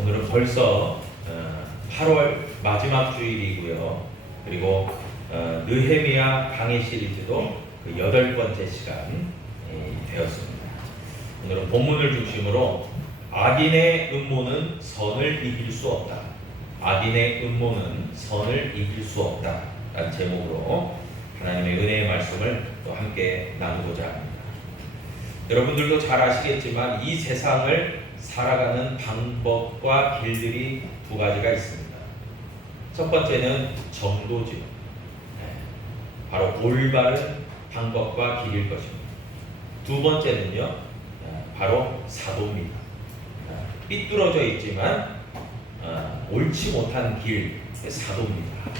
오늘은 벌써 8월 마지막 주일이고요. 그리고 느헤미야 강의 시리즈도 그 8번째 시간이 되었습니다. 오늘은 본문을 중심으로 악인의 음모는 선을 이길 수 없다. 악인의 음모는 선을 이길 수 없다. 라는 제목으로 하나님의 은혜의 말씀을 또 함께 나누고자 합니다. 여러분들도 잘 아시겠지만 이 세상을 살아가는 방법과 길들이 두 가지가 있습니다. 첫 번째는 정도죠. 바로 올바른 방법과 길일 것입니다. 두 번째는요, 바로 사도입니다. 삐뚤어져 있지만 옳지 못한 길, 사도입니다.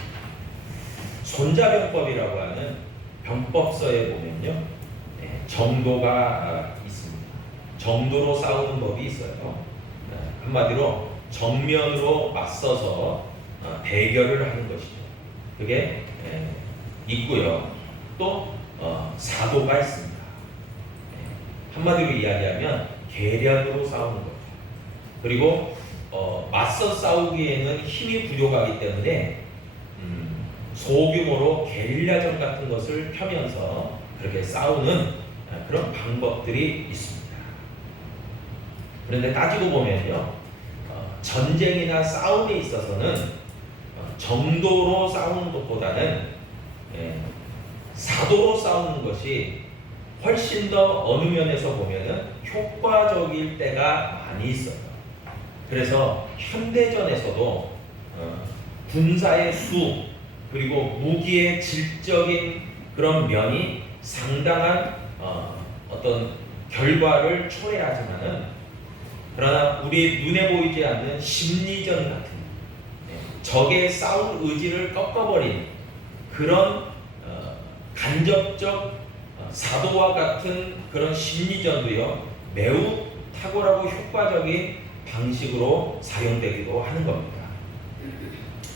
손자병법이라고 하는 병법서에 보면요, 정도가 있습니다. 정도로 싸우는 법이 있어요. 한마디로 정면으로 맞서서 대결을 하는 것이죠. 그게 있고요. 또 사도가 있습니다. 한마디로 이야기하면 계략으로 싸우는 거죠. 그리고 맞서 싸우기에는 힘이 부족하기 때문에 소규모로 게릴라전 같은 것을 펴면서 그렇게 싸우는 그런 방법들이 있습니다. 그런데 따지고 보면요, 전쟁이나 싸움에 있어서는 정도로 싸우는 것보다는 사도로 싸우는 것이 훨씬 더 어느 면에서 보면은 효과적일 때가 많이 있어요. 그래서 현대전에서도 군사의 수 그리고 무기의 질적인 그런 면이 상당한 어떤 결과를 초래하지만은, 그러나 우리 눈에 보이지 않는 심리전 같은 적의 싸울 의지를 꺾어버린 그런 간접적 사도와 같은 그런 심리전도요, 매우 탁월하고 효과적인 방식으로 사용되기도 하는 겁니다.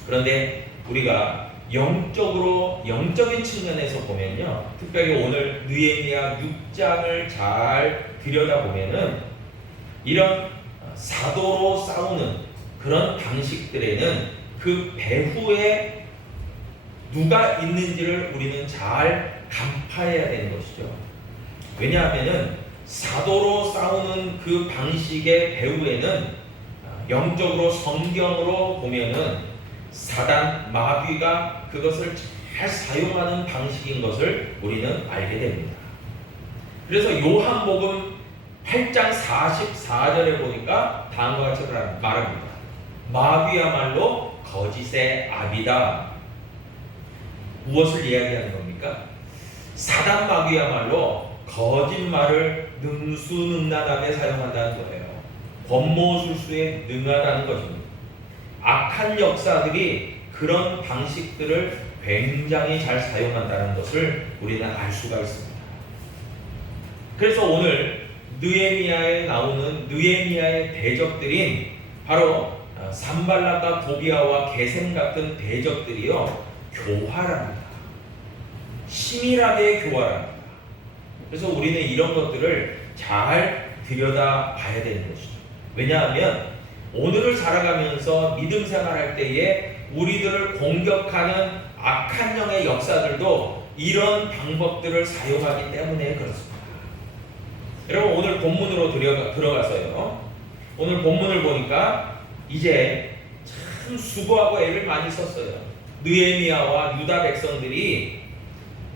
그런데 우리가 영적인 측면에서 보면요, 특별히 오늘 느헤미야 6장을 잘 들여다보면은 이런 사도로 싸우는 그런 방식들에는 그 배후에 누가 있는지를 우리는 잘 간파해야 되는 것이죠. 왜냐하면은 사도로 싸우는 그 방식의 배후에는 영적으로 성경으로 보면은 사단, 마귀가 그것을 잘 사용하는 방식인 것을 우리는 알게 됩니다. 그래서 요한복음 8장 44절에 보니까 다음과 같이 말합니다. 마귀야말로 거짓의 아비다. 무엇을 이야기하는 겁니까? 사단 마귀야말로 거짓말을 능수능란하게 사용한다는 거예요. 권모술수에 능하다는 것입니다. 악한 역사들이 그런 방식들을 굉장히 잘 사용한다는 것을 우리는 알 수가 있습니다. 그래서 오늘 느헤미야에 나오는 느헤미야의 대적들인 바로 산발락과 도비아와 게셈 같은 대적들이요, 교활합니다. 치밀하게 교활합니다. 그래서 우리는 이런 것들을 잘 들여다봐야 되는 것이죠. 왜냐하면 오늘을 살아가면서 믿음 생활할 때에 우리들을 공격하는 악한 영의 역사들도 이런 방법들을 사용하기 때문에 그렇습니다. 여러분, 오늘 본문으로 들어가서요, 오늘 본문을 보니까 이제 참 수고하고 애를 많이 썼어요. 느헤미야와 유다 백성들이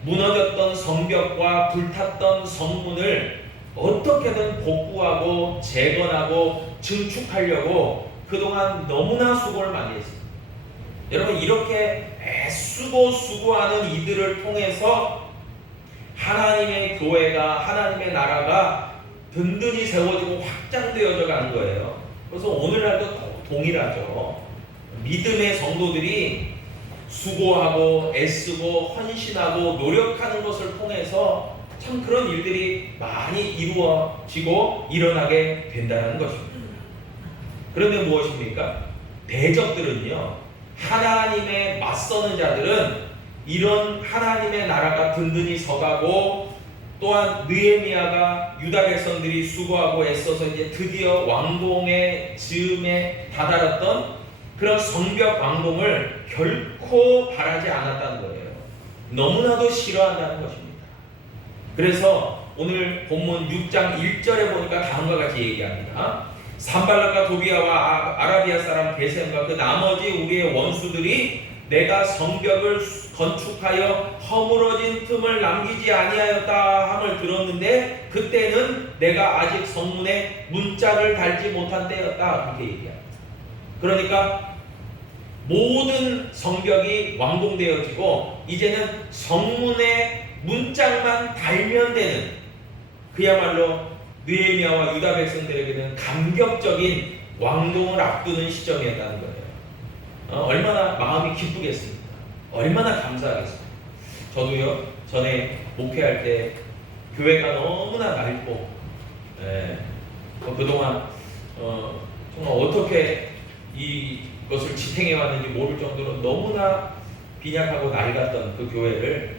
무너졌던 성벽과 불탔던 성문을 어떻게든 복구하고 재건하고 증축하려고 그동안 너무나 수고를 많이 했습니다. 여러분, 이렇게 애쓰고 수고하는 이들을 통해서 하나님의 교회가, 하나님의 나라가 든든히 세워지고 확장되어져 가는 거예요. 그래서 오늘날도 동일하죠. 믿음의 성도들이 수고하고 애쓰고 헌신하고 노력하는 것을 통해서 참 그런 일들이 많이 이루어지고 일어나게 된다는 것입니다. 그런데 무엇입니까? 대적들은요, 하나님의 맞서는 자들은 이런 하나님의 나라가 든든히 서가고 또한 느헤미야가 유다 백성들이 수고하고 애써서 이제 드디어 왕궁의 즈음에 다다랐던 그런 성벽 왕궁을 결코 바라지 않았다는 거예요. 너무나도 싫어한다는 것입니다. 그래서 오늘 본문 6장 1절에 보니까 다음과 같이 얘기합니다. 산발락과 도비아와 아라비아 사람 게셈과 그 나머지 우리의 원수들이 내가 성벽을 건축하여 허물어진 틈을 남기지 아니하였다 함을 들었는데 그때는 내가 아직 성문에 문짝을 달지 못한 때였다. 그렇게 얘기합니다. 그러니까 모든 성벽이 완공되어지고 이제는 성문에 문짝만 달면 되는, 그야말로 느헤미야와 유다 백성들에게는 감격적인 왕궁을 앞두는 시점이었다는 거예요. 얼마나 마음이 기쁘겠습니까? 얼마나 감사하겠습니까? 저도요, 전에 목회할 때 교회가 너무나 낡고, 그동안 정말 어떻게 이것을 지탱해 왔는지 모를 정도로 너무나 빈약하고 낡았던 그 교회를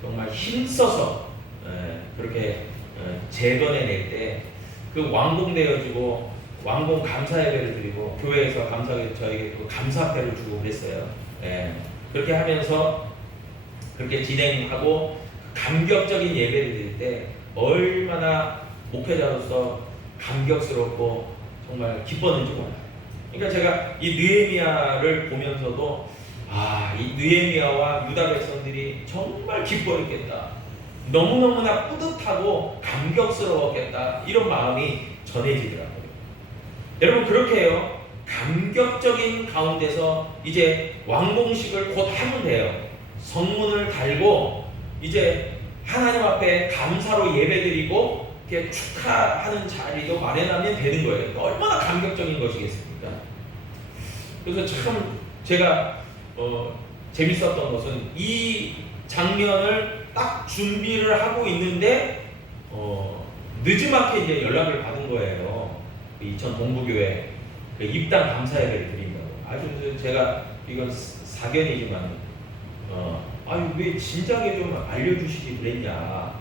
정말 힘써서 그렇게 재건해낼 때 그 완공되어지고 왕궁 감사 예배를 드리고 교회에서 저에게 또 감사패를 주고 그랬어요. 그렇게 하면서 그렇게 진행하고 감격적인 예배를 드릴 때 얼마나 목회자로서 감격스럽고 정말 기뻤는지 몰라요. 그러니까 제가 이 느헤미야를 보면서도 이 느헤미야와 유다 백성들이 정말 기뻐했겠다, 너무너무나 뿌듯하고 감격스러웠겠다, 이런 마음이 전해지더라고요. 여러분, 그렇게 해요. 감격적인 가운데서 이제 왕궁식을 곧 하면 돼요. 성문을 달고 이제 하나님 앞에 감사로 예배드리고 이렇게 축하하는 자리도 마련하면 되는 거예요. 얼마나 감격적인 것이겠습니까? 그래서 참 제가 재밌었던 것은 이 장면을 딱 준비를 하고 있는데 늦지막히 이제 연락을 받은 거예요. 이천 동부교회 입당 감사 예배를 드린다고. 아주 제가 이건 사견이지만 왜 진작에 좀 알려주시지 그랬냐.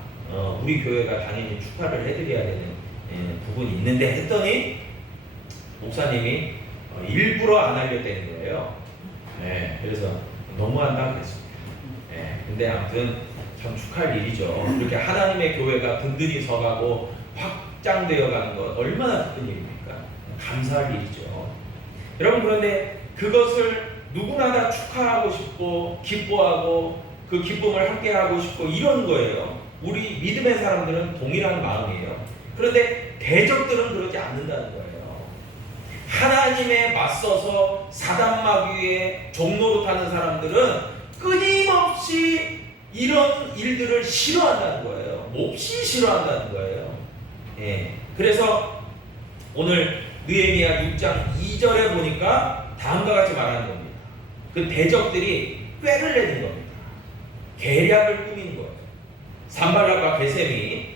우리 교회가 당연히 축하를 해드려야 되는 부분이 있는데 했더니 목사님이 일부러 안 알렸다는 거예요. 그래서 너무한다 그랬습니다. 근데 아무튼 참 축하할 일이죠. 이렇게 하나님의 교회가 든든히 서가고 확장되어 가는 것 얼마나 기쁜 일입니까? 감사할 일이죠. 여러분, 그런데 그것을 누구나 다 축하하고 싶고 기뻐하고 그 기쁨을 함께 하고 싶고 이런 거예요. 우리 믿음의 사람들은 동일한 마음이에요. 그런데 대적들은 그러지 않는다는 거예요. 하나님에 맞서서 사단마귀의 종로로 타는 사람들은 끊임없이 이런 일들을 싫어한다는 거예요. 몹시 싫어한다는 거예요. 그래서 오늘 느헤미야 6장 2절에 보니까 다음과 같이 말하는 겁니다. 그 대적들이 꾀를 내는 겁니다. 계략을 꾸미는 거예요. 산발락과 게셈이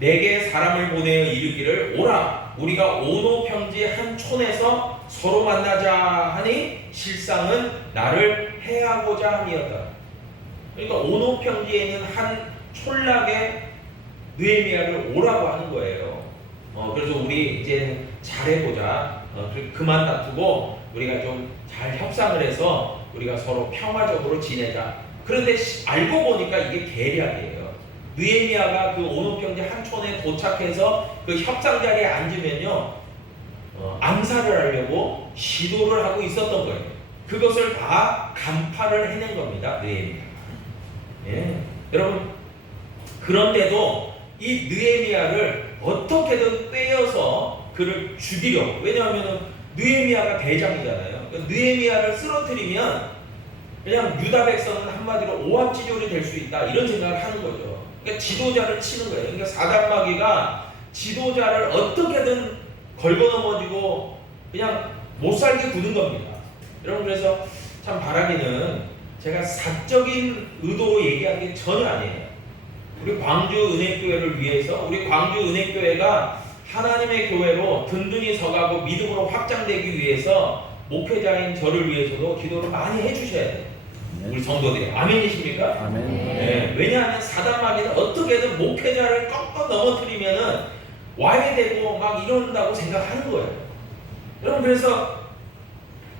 내게 사람을 보내어 이르기를 오라, 우리가 오노 평지 한 촌에서 서로 만나자 하니 실상은 나를 해하고자 함이었다. 그러니까 오노 평지에 있는 한 촌락에 느헤미야를 오라고 하는 거예요. 그래서 우리 이제 잘해보자. 그만 다투고 우리가 좀 잘 협상을 해서 우리가 서로 평화적으로 지내자. 그런데 알고 보니까 이게 계략이에요. 느헤미야가 그 오노 평지 한 촌에 도착해서 그 협상 자리에 앉으면요, 암살을 하려고 시도를 하고 있었던 거예요. 그것을 다 간파를 해낸 겁니다, 느헤미야. 여러분, 그런데도 이 느헤미야를 어떻게든 꿰어서 그를 죽이려고. 왜냐하면 느헤미야가 대장이잖아요. 느헤미야를 쓰러뜨리면 그냥 유다 백성은 한마디로 오합지졸이 될 수 있다, 이런 생각을 하는 거죠. 그러니까 지도자를 치는 거예요. 그러니까 사단마귀가 지도자를 어떻게든 걸고넘어지고 그냥 못살게 구는 겁니다. 여러분, 그래서 참 바라기는 제가 사적인 의도로 얘기하는 게 전혀 아니에요. 우리 광주 은혜교회를 위해서, 우리 광주 은혜교회가 하나님의 교회로 든든히 서가고 믿음으로 확장되기 위해서 목회자인 저를 위해서도 기도를 많이 해주셔야 돼요. 우리 성도들이. 아멘이십니까? 아멘. 네. 왜냐하면 사단마귀는 어떻게든 목회자를 꺾어 넘어뜨리면은 와야 되고 막 이런다고 생각하는 거예요. 여러분, 그래서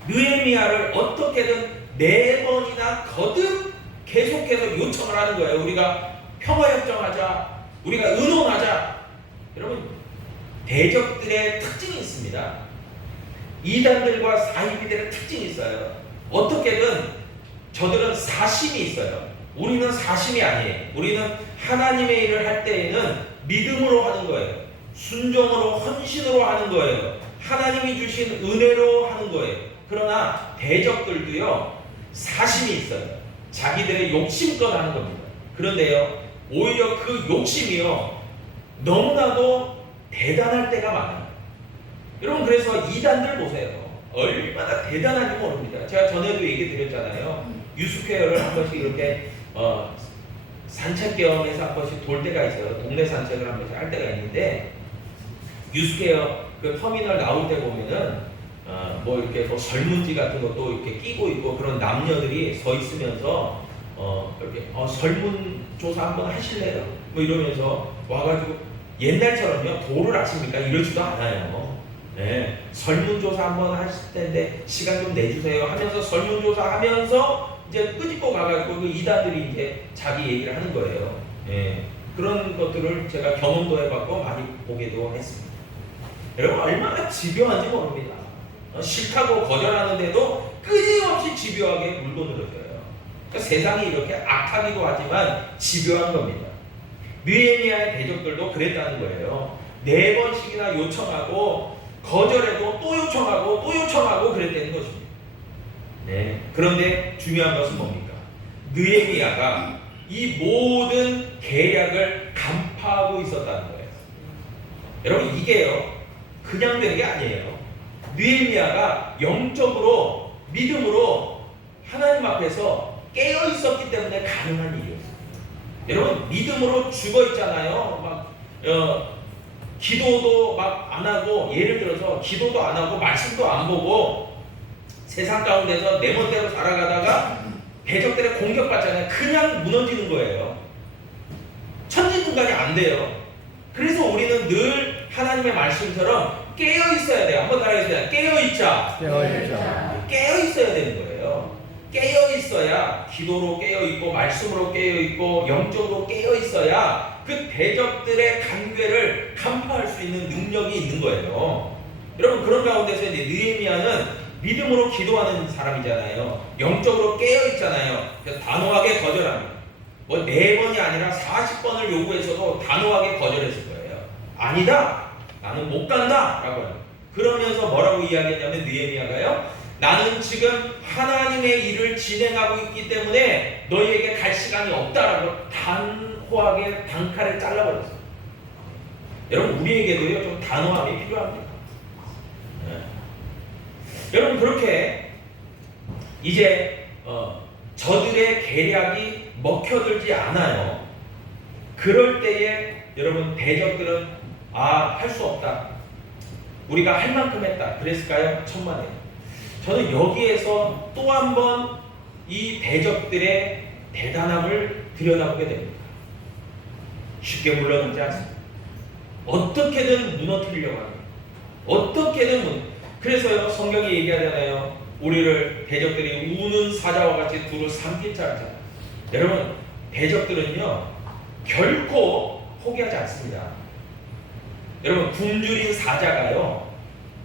느헤미야를 어떻게든 4번이나 거듭 계속해서 요청을 하는 거예요. 우리가 평화협정하자, 우리가 의논하자. 여러분, 대적들의 특징이 있습니다. 이단들과 사이비들의 특징이 있어요. 어떻게든 저들은 사심이 있어요. 우리는 사심이 아니에요. 우리는 하나님의 일을 할 때에는 믿음으로 하는 거예요. 순종으로, 헌신으로 하는 거예요. 하나님이 주신 은혜로 하는 거예요. 그러나 대적들도요, 사심이 있어요. 자기들의 욕심껏 하는 겁니다. 그런데요, 오히려 그 욕심이요, 너무나도 대단할 때가 많아요. 여러분, 그래서 이단들 보세요. 얼마나 대단한지 모릅니다. 제가 전에도 얘기 드렸잖아요. 유스퀘어를 한 번씩 이렇게 산책 겸해서 한 번씩 돌 때가 있어요. 동네 산책을 한 번씩 할 때가 있는데, 유스퀘어 그 터미널 나올 때 보면은 뭐 이렇게 뭐 설문지 같은 것도 이렇게 끼고 있고, 그런 남녀들이 서 있으면서 이렇게 설문조사 한번 하실래요? 뭐 이러면서 와가지고, 옛날처럼요 도를 아십니까? 이러지도 않아요. 네, 설문조사 한번 하실 텐데 시간 좀 내주세요 하면서 설문조사 하면서 이제 끄집고 가가지고 그 이단들이 이제 자기 얘기를 하는 거예요. 네, 그런 것들을 제가 경험도 해봤고 많이 보기도 했습니다. 여러분, 얼마나 집요한지 모릅니다. 싫다고 거절하는데도 끊임없이 집요하게 물고 늘어져요. 그러니까 세상이 이렇게 악하기도 하지만 집요한 겁니다. 느헤미야의 대적들도 그랬다는 거예요. 4번씩이나 요청하고 거절해도 또 요청하고 또 요청하고 그랬다는 것입니다. 네. 그런데 중요한 것은 뭡니까? 느헤미야가 이 모든 계략을 간파하고 있었다는 거예요. 여러분, 이게요, 그냥 된 게 아니에요. 느헤미야가 영적으로, 믿음으로 하나님 앞에서 깨어 있었기 때문에 가능한 일이었어요. 여러분, 믿음으로 죽어 있잖아요. 막 기도도 막 안 하고, 예를 들어서 기도도 안 하고 말씀도 안 보고 세상 가운데서 내 멋대로 살아가다가 대적들의 공격받잖아요. 그냥 무너지는 거예요. 천진군단이 안 돼요. 그래서 우리는 늘 하나님의 말씀처럼 깨어 있어야 돼요. 한번 따라해주세요. 깨어 있자. 깨어 있어야 되는 거예요. 깨어 있어야, 기도로 깨어 있고 말씀으로 깨어 있고 영적으로 깨어 있어야 그 대적들의 간괴를 간파할 수 있는 능력이 있는 거예요. 여러분, 그런 가운데서 이제 느헤미야는 믿음으로 기도하는 사람이잖아요. 영적으로 깨어 있잖아요. 그래서 단호하게 거절합니다. 뭐 4번이 아니라 40번을 요구해서도 단호하게 거절했을 거예요. 아니다, 나는 못 간다 라고 해요. 그러면서 뭐라고 이야기했냐면, 느헤미야가요, 나는 지금 하나님의 일을 진행하고 있기 때문에 너희에게 갈 시간이 없다라고 단호하게 단칼에 잘라버렸어요. 여러분, 우리에게도요 좀 단호함이 필요합니다. 네. 여러분, 그렇게 이제 저들의 계략이 먹혀들지 않아요. 그럴 때에 여러분, 대적들은 할 수 없다, 우리가 할 만큼 했다 그랬을까요? 천만에. 저는 여기에서 또 한 번 이 대적들의 대단함을 들여다보게 됩니다. 쉽게 물러나지 않습니다. 어떻게든 무너뜨리려고 합니다. 어떻게든 그래서요, 성경이 얘기하잖아요. 우리를 대적들이 우는 사자와 같이 두루 삼킬 자 하잖아요. 여러분, 대적들은요 결코 포기하지 않습니다. 여러분, 굶주린 사자가요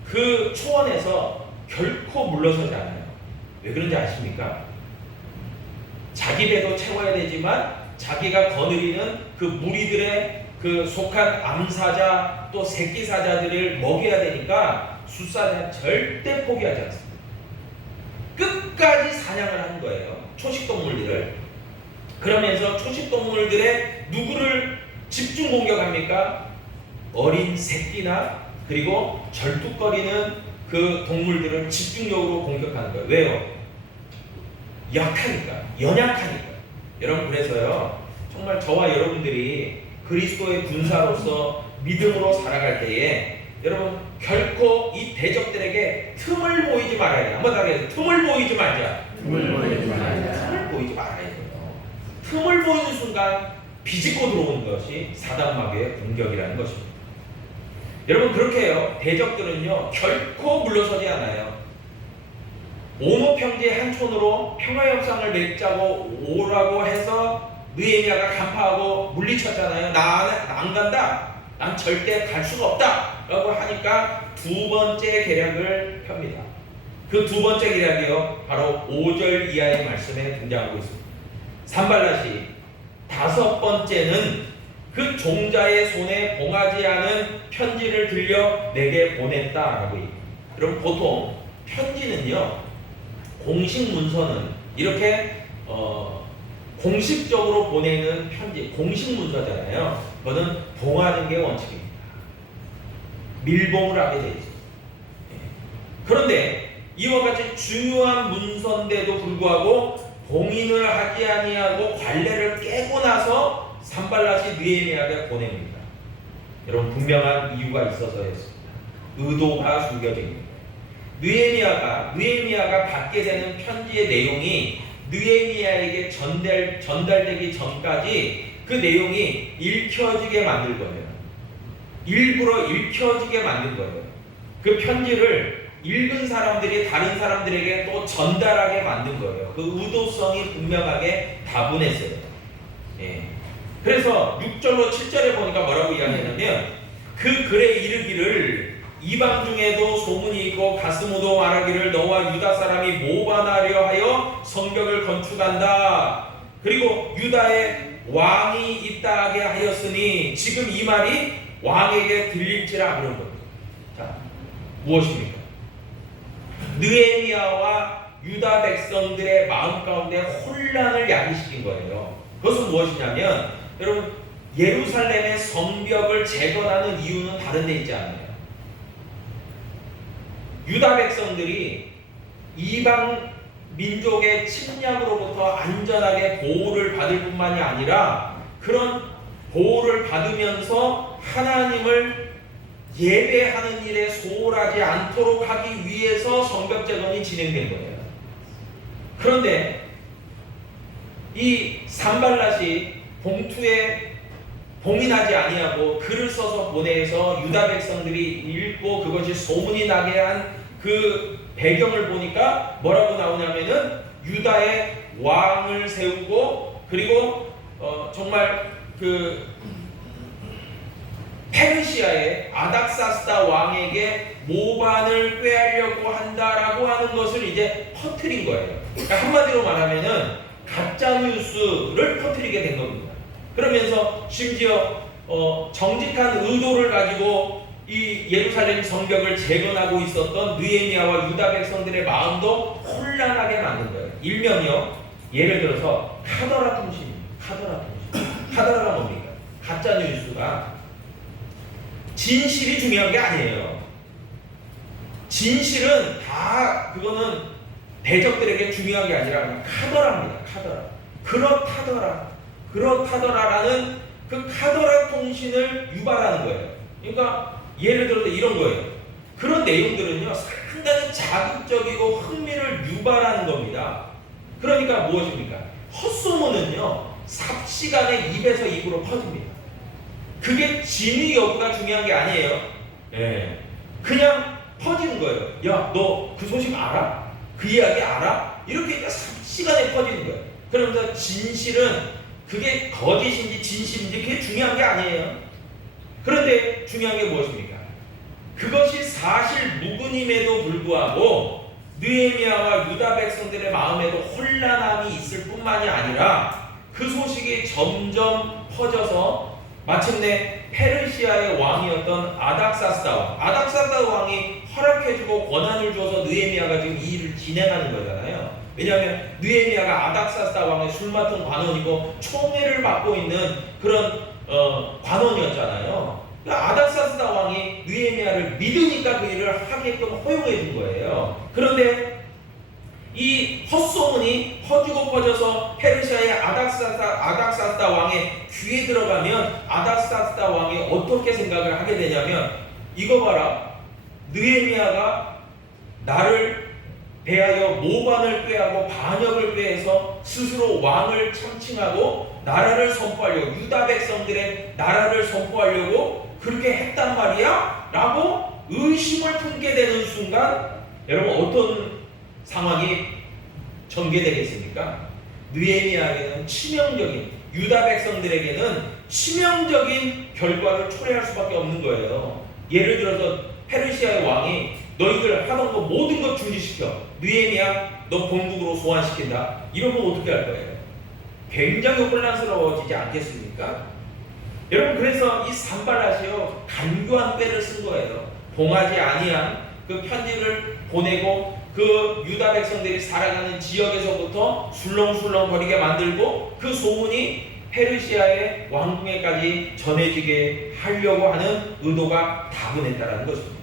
그 초원에서 결코 물러서지 않아요. 왜 그런지 아십니까? 자기 배도 채워야 되지만 자기가 거느리는 그 무리들의 그 속한 암사자 또 새끼 사자들을 먹여야 되니까 숫사자는 절대 포기하지 않습니다. 끝까지 사냥을 하는 거예요. 초식동물들을. 그러면서 초식동물들의 누구를 집중 공격합니까? 어린 새끼나 그리고 절뚝거리는 그 동물들을 집중적으로 공격하는 거예요. 왜요? 약하니까, 연약하니까. 여러분, 그래서요 정말 저와 여러분들이 그리스도의 군사로서 믿음으로 살아갈 때에 여러분, 결코 이 대적들에게 틈을 보이지 말아야 돼요. 한번 더 하겠습니다. 틈을 보이지 말자. 보이지 말아야 돼요. 틈을 보이는 순간 비집고 들어오는 것이 사단 마귀의 공격이라는 것입니다. 여러분 그렇게 해요. 대적들은요 결코 물러서지 않아요. 오노 평지의 한 촌으로 평화 협상을 맺자고 오라고 해서 느헤미야가 간파하고 물리쳤잖아요. 나 안 간다. 난 절대 갈 수가 없다. 라고 하니까 두 번째 계략을 펴니다. 그 두 번째 계략이요 바로 5절 이하의 말씀에 등장하고 있습니다. 산발랏이 다섯 번째는 그 종자의 손에 봉하지 않은 편지를 들려 내게 보냈다라고 얘기합니다. 여러분 보통 편지는요 공식 문서는 이렇게 공식적으로 보내는 편지, 공식 문서잖아요. 그거는 봉하는 게 원칙입니다. 밀봉을 하게 돼 있어요. 그런데 이와 같이 중요한 문서인데도 불구하고 봉인을 하지 아니하고 관례를 깨고 나서 산발랏이 느헤미야에게 보냅니다. 여러분 분명한 이유가 있어서였습니다. 의도가 숨겨집니다. 느헤미야가 받게 되는 편지의 내용이 느헤미야에게 전달되기 전까지 그 내용이 읽혀지게 만들 거예요. 일부러 읽혀지게 만든 거예요. 그 편지를 읽은 사람들이 다른 사람들에게 또 전달하게 만든 거예요. 그 의도성이 분명하게 다분했어요. 예. 그래서 6절로 7절에 보니까 뭐라고 이야기하냐면 그 글에 이르기를 이방 중에도 소문이 있고 가스무도 말하기를 너와 유다 사람이 모반하려 하여 성벽을 건축한다. 그리고 유다에 왕이 있다 하게 하였으니 지금 이 말이 왕에게 들릴지라 그런 겁니다. 자, 무엇입니까? 느헤미야와 유다 백성들의 마음 가운데 혼란을 야기시킨 거예요. 그것은 무엇이냐면 여러분 예루살렘의 성벽을 재건하는 이유는 다른 데 있지 않아요. 유다 백성들이 이방 민족의 침략으로부터 안전하게 보호를 받을 뿐만이 아니라 그런 보호를 받으면서 하나님을 예배하는 일에 소홀하지 않도록 하기 위해서 성벽 재건이 진행된 거예요. 그런데 이 산발랏이 봉투에 봉인하지 아니하고 글을 써서 보내서 유다 백성들이 읽고 그것이 소문이 나게 한 그 배경을 보니까 뭐라고 나오냐면은 유다의 왕을 세우고 그리고 정말 그 페르시아의 아닥사스다 왕에게 모반을 꾀하려고 한다라고 하는 것을 이제 퍼뜨린 거예요. 그러니까 한마디로 말하면은 가짜 뉴스를 퍼뜨리게 된 겁니다. 그러면서 심지어 정직한 의도를 가지고 이 예루살렘 성벽을 재건하고 있었던 느헤미야와 유다 백성들의 마음도 혼란하게 만든 거예요. 일면이요. 예를 들어서 카더라 통신. 카더라가 뭡니까? 가짜 뉴스가 진실이 중요한 게 아니에요. 진실은 다 그거는 대적들에게 중요한 게 아니라 그냥 카더라입니다. 그렇다더라라는 그 카더라 통신을 유발하는 거예요. 그러니까 예를 들어서 이런 거예요. 그런 내용들은요 상당히 자극적이고 흥미를 유발하는 겁니다. 그러니까 무엇입니까? 헛소문은요 삽시간에 입에서 입으로 퍼집니다. 그게 진위 여부가 중요한 게 아니에요. 예. 그냥 퍼지는 거예요. 야, 너 그 소식 알아? 그 이야기 알아? 이렇게 삽시간에 퍼지는 거예요. 그러면서 진실은 그게 거짓인지 진실인지 그게 중요한 게 아니에요. 그런데 중요한 게 무엇입니까? 그것이 사실 무근임에도 불구하고 느헤미야와 유다 백성들의 마음에도 혼란함이 있을 뿐만이 아니라 그 소식이 점점 퍼져서 마침내 페르시아의 왕이었던 아닥사스다 왕이 허락해주고 권한을 줘서 느헤미야가 지금 이 일을 진행하는 거잖아요. 왜냐하면 느헤미야가 아닥사스다 왕의 술 맡은 관원이고 총애를 받고 있는 그런 관원이었잖아요. 그러니까 아닥사스다 왕이 느헤미야를 믿으니까 그 일을 하게끔 허용해 준 거예요. 그런데 이 헛소문이 퍼지고 퍼져서 페르시아의 아닥사스다 왕의 귀에 들어가면 아닥사스다 왕이 어떻게 생각을 하게 되냐면 이거 봐라, 느헤미야가 나를 대하여 모반을 꾀하고 반역을 꾀해서 스스로 왕을 참칭하고 나라를 선포하려고, 유다 백성들의 나라를 선포하려고 그렇게 했단 말이야? 라고 의심을 품게 되는 순간 여러분 어떤 상황이 전개되겠습니까? 느헤미야에게는 치명적인, 유다 백성들에게는 치명적인 결과를 초래할 수밖에 없는 거예요. 예를 들어서 페르시아의 왕이 너희들 하던 거 모든 것 중지시켜, 느헤미야 너 본국으로 소환시킨다, 이러면 어떻게 할 거예요? 굉장히 혼란스러워지지 않겠습니까? 여러분, 그래서 이 산발라시요 간교한 꾀를 쓴 거예요. 봉하지 아니한 그 편지를 보내고 그 유다 백성들이 살아가는 지역에서부터 술렁술렁거리게 만들고 그 소문이 페르시아의 왕궁에까지 전해지게 하려고 하는 의도가 다분했다는 것입니다.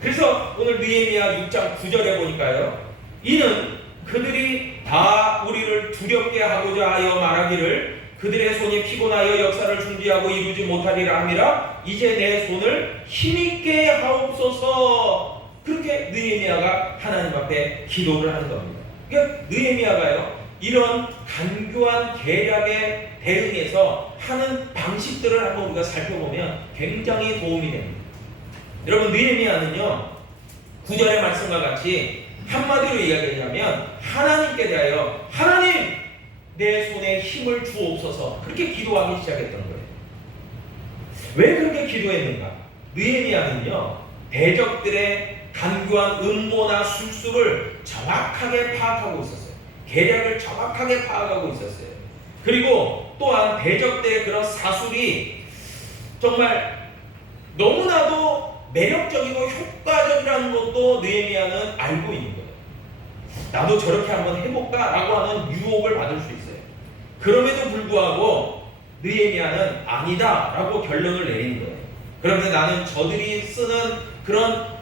그래서 오늘 느헤미야 6장 9절에 보니까요, 이는 그들이 다 우리를 두렵게 하고자 하여 말하기를 그들의 손이 피곤하여 역사를 중지하고 이루지 못하리라 함이라. 이제 내 손을 힘있게 하옵소서. 그렇게 느헤미야가 하나님 앞에 기도를 하는 겁니다. 그러니까 느헤미야가요, 이런 간교한 계략에 대응해서 하는 방식들을 한번 우리가 살펴보면 굉장히 도움이 됩니다. 여러분, 느헤미야는요 9절의 말씀과 같이 한마디로 이야기하자면 하나님께 대하여 하나님 내 손에 힘을 주옵소서, 그렇게 기도하기 시작했던 거예요. 왜 그렇게 기도했는가? 느헤미야는요 대적들의 간교한 음모나 술수를 정확하게 파악하고 있었어요. 계략을 정확하게 파악하고 있었어요. 그리고 또한 대적들의 그런 사술이 정말 너무나도 매력적이고 효과적이라는 것도 느헤미야는 알고 있는 거예요. 나도 저렇게 한번 해볼까? 라고 하는 유혹을 받을 수 있어요. 그럼에도 불구하고 느헤미야는 아니다 라고 결론을 내리는 거예요. 그런데 나는 저들이 쓰는 그런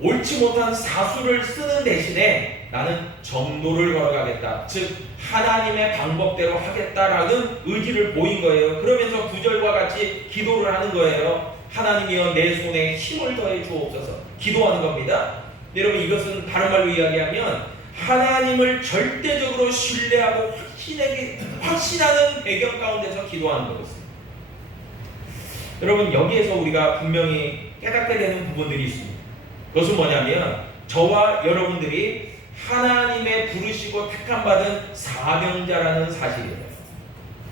옳지 못한 사술을 쓰는 대신에 나는 정도를 걸어가겠다, 즉 하나님의 방법대로 하겠다라는 의지를 보인 거예요. 그러면서 9절과 같이 기도를 하는 거예요. 하나님이여 내 손에 힘을 더해 주옵소서, 기도하는 겁니다. 여러분, 이것은 다른 말로 이야기하면 하나님을 절대적으로 신뢰하고 확신하는 배경 가운데서 기도하는 거였습니다. 여러분, 여기에서 우리가 분명히 깨닫게 되는 부분들이 있습니다. 그것은 뭐냐면 저와 여러분들이 하나님의 부르시고 택함받은 사명자라는 사실이에요.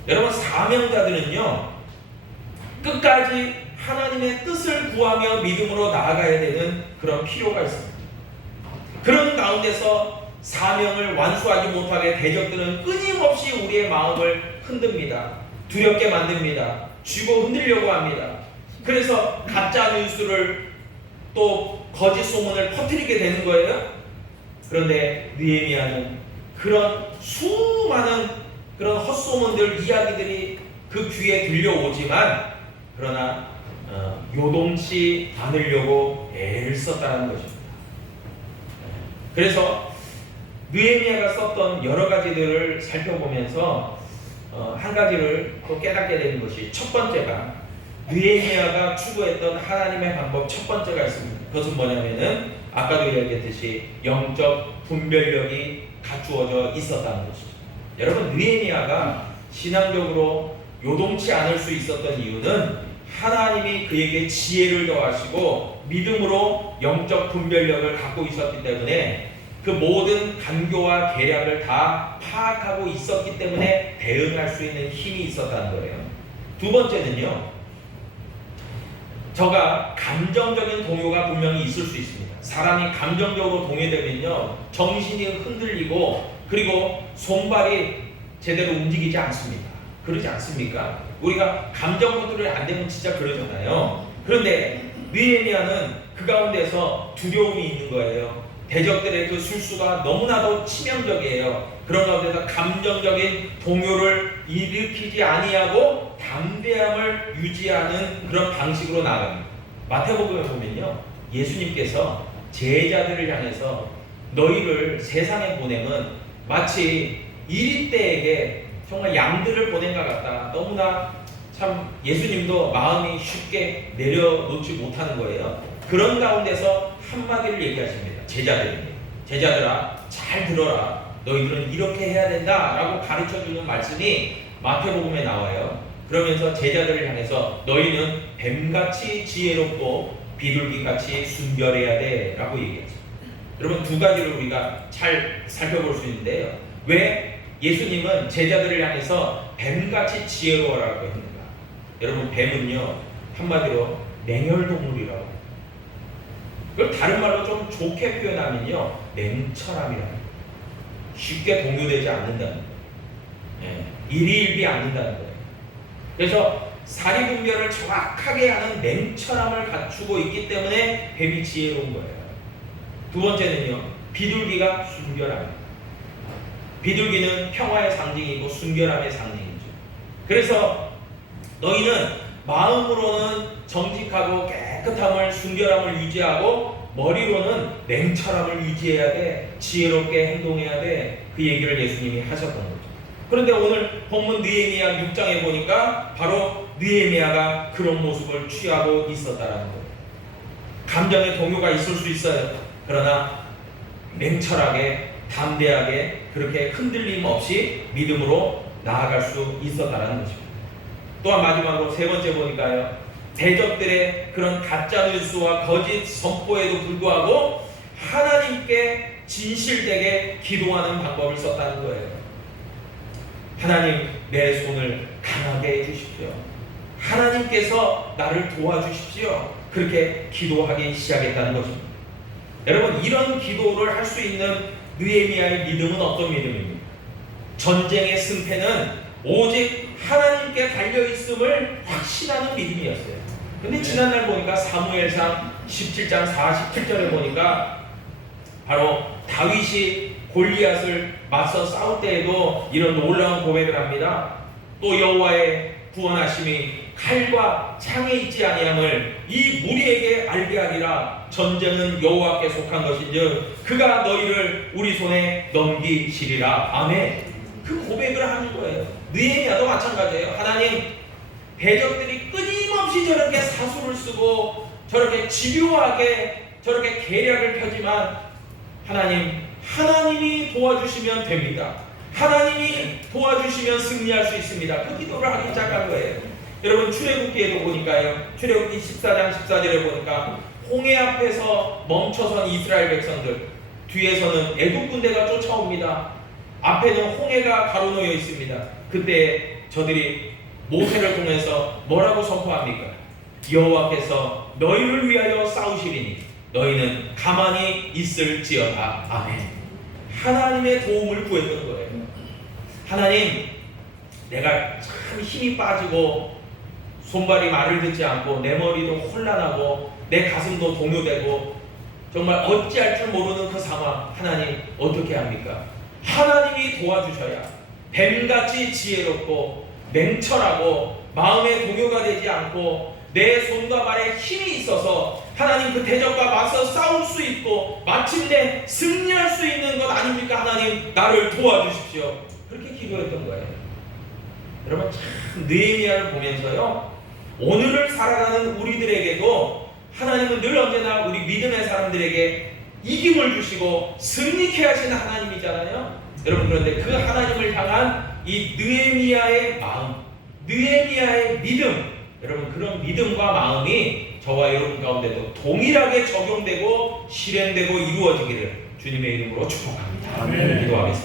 여러분, 사명자들은요 끝까지 하나님의 뜻을 구하며 믿음으로 나아가야 되는 그런 필요가 있습니다. 그런 가운데서 사명을 완수하지 못하게 대적들은 끊임없이 우리의 마음을 흔듭니다. 두렵게 만듭니다. 쥐고 흔들려고 합니다. 그래서 가짜 뉴스를 또 거짓 소문을 퍼뜨리게 되는 거예요. 그런데 느헤미야는 그런 수많은 그런 헛소문들, 이야기들이 그 귀에 들려오지만 그러나 요동치 않으려고 애를 썼다는 것입니다. 그래서 느헤미야가 썼던 여러 가지들을 살펴보면서 한 가지를 또 깨닫게 되는 것이, 첫 번째가 느헤미야가 추구했던 하나님의 방법 첫 번째가 있습니다. 그것은 뭐냐면은 아까도 이야기했듯이 영적 분별력이 갖추어져 있었다는 것이죠. 여러분, 느헤미야가 신앙적으로 요동치 않을 수 있었던 이유는 하나님이 그에게 지혜를 더하시고 믿음으로 영적 분별력을 갖고 있었기 때문에 그 모든 간교와 계략을 다 파악하고 있었기 때문에 대응할 수 있는 힘이 있었다는 거예요. 두 번째는요, 저가 감정적인 동요가 분명히 있을 수 있습니다. 사람이 감정적으로 동요되면요 정신이 흔들리고 그리고 손발이 제대로 움직이지 않습니다. 그러지 않습니까? 우리가 감정 컨트롤이 안 되면 진짜 그러잖아요. 그런데 느헤미야는 그 가운데서 두려움이 있는 거예요. 대적들의 그 술수가 너무나도 치명적이에요. 그런 가운데서 감정적인 동요를 일으키지 아니하고 담대함을 유지하는 그런 방식으로 나아갑니다. 마태복음에 보면요, 예수님께서 제자들을 향해서 너희를 세상에 보내면 마치 이리떼에게 정말 양들을 보낸 것 같다. 너무나 참 예수님도 마음이 쉽게 내려놓지 못하는 거예요. 그런 가운데서 한마디를 얘기하십니다. 제자들에게 제자들아 잘 들어라. 너희들은 이렇게 해야 된다라고 가르쳐주는 말씀이 마태복음에 나와요. 그러면서 제자들을 향해서 너희는 뱀같이 지혜롭고 비둘기같이 순결해야 돼 라고 얘기했어요. 여러분 두 가지를 우리가 잘 살펴볼 수 있는데요. 왜 예수님은 제자들을 향해서 뱀같이 지혜로워라고 했는가? 여러분 뱀은요 한마디로 냉혈동물이라고. 그걸 다른 말로 좀 좋게 표현하면요 냉철함이라고. 쉽게 동요되지 않는다는 거예요. 일희일비 않는다는 거예요. 그래서 사리분별을 정확하게 하는 냉철함을 갖추고 있기 때문에 뱀이 지혜로운 거예요. 두 번째는요 비둘기가 순결함입니다. 비둘기는 평화의 상징이고 순결함의 상징이죠. 그래서 너희는 마음으로는 정직하고 깨끗함을 순결함을 유지하고 머리로는 냉철함을 유지해야 돼. 지혜롭게 행동해야 돼. 그 얘기를 예수님이 하셨던 거죠. 그런데 오늘 본문 느헤미야 6장에 보니까 바로 느헤미야가 그런 모습을 취하고 있었다라는 거예요. 감정의 동요가 있을 수 있어요. 그러나 냉철하게 담대하게 그렇게 흔들림 없이 믿음으로 나아갈 수 있었다라는 것입니다. 또한 마지막으로 세 번째 보니까요. 대적들의 그런 가짜 뉴스와 거짓 선포에도 불구하고 하나님께 진실되게 기도하는 방법을 썼다는 거예요. 하나님 내 손을 강하게 해주십시오. 하나님께서 나를 도와주십시오. 그렇게 기도하기 시작했다는 것입니다. 여러분 이런 기도를 할 수 있는 느헤미야의 믿음은 어떤 믿음입니까? 전쟁의 승패는 오직 하나님께 달려있음을 확신하는 믿음이었어요. 근데 지난날 보니까 사무엘상 17장 47절에 보니까 바로 다윗이 골리앗을 맞서 싸울 때에도 이런 놀라운 고백을 합니다. 또 여호와의 구원하심이 칼과 창에 있지 아니함을 이 무리에게 알게 하리라. 전쟁은 여호와께 속한 것인즉 그가 너희를 우리 손에 넘기시리라. 아멘. 그 고백을 하는 거예요. 느헤미야도 마찬가지예요. 하나님 대적들이 끊임없이 저렇게 사수를 쓰고 저렇게 집요하게 저렇게 계략을 펴지만 하나님이 도와주시면 됩니다. 하나님이 도와주시면 승리할 수 있습니다. 그 기도를 하기 시작한 거예요. 여러분 출애굽기에도 보니까요. 출애굽기 14장 14절에 보니까 홍해 앞에서 멈춰선 이스라엘 백성들, 뒤에서는 애굽 군대가 쫓아옵니다. 앞에는 홍해가 가로놓여 있습니다. 그때 저들이 모세를 통해서 뭐라고 선포합니까? 여호와께서 너희를 위하여 싸우시리니 너희는 가만히 있을지어다. 아멘. 하나님의 도움을 구했던 거예요. 하나님, 내가 참 힘이 빠지고 손발이 말을 듣지 않고 내 머리도 혼란하고 내 가슴도 동요되고 정말 어찌할 줄 모르는 그 상황, 하나님 어떻게 합니까? 하나님이 도와주셔야 뱀같이 지혜롭고 냉철하고 마음의 동요가 되지 않고 내 손과 발에 힘이 있어서 하나님 그 대적과 맞서 싸울 수 있고 마침내 승리할 수 있는 것 아닙니까? 하나님 나를 도와주십시오. 그렇게 기도했던 거예요. 여러분 참 느헤미야를 보면서요, 오늘을 살아가는 우리들에게도 하나님은 늘 언제나 우리 믿음의 사람들에게 이김을 주시고 승리케 하시는 하나님이잖아요. 여러분 그런데 그 하나님을 향한 이 느헤미야의 마음, 느헤미야의 믿음, 여러분 그런 믿음과 마음이 저와 여러분 가운데도 동일하게 적용되고 실행되고 이루어지기를 주님의 이름으로 축복합니다. 기도하겠습니다.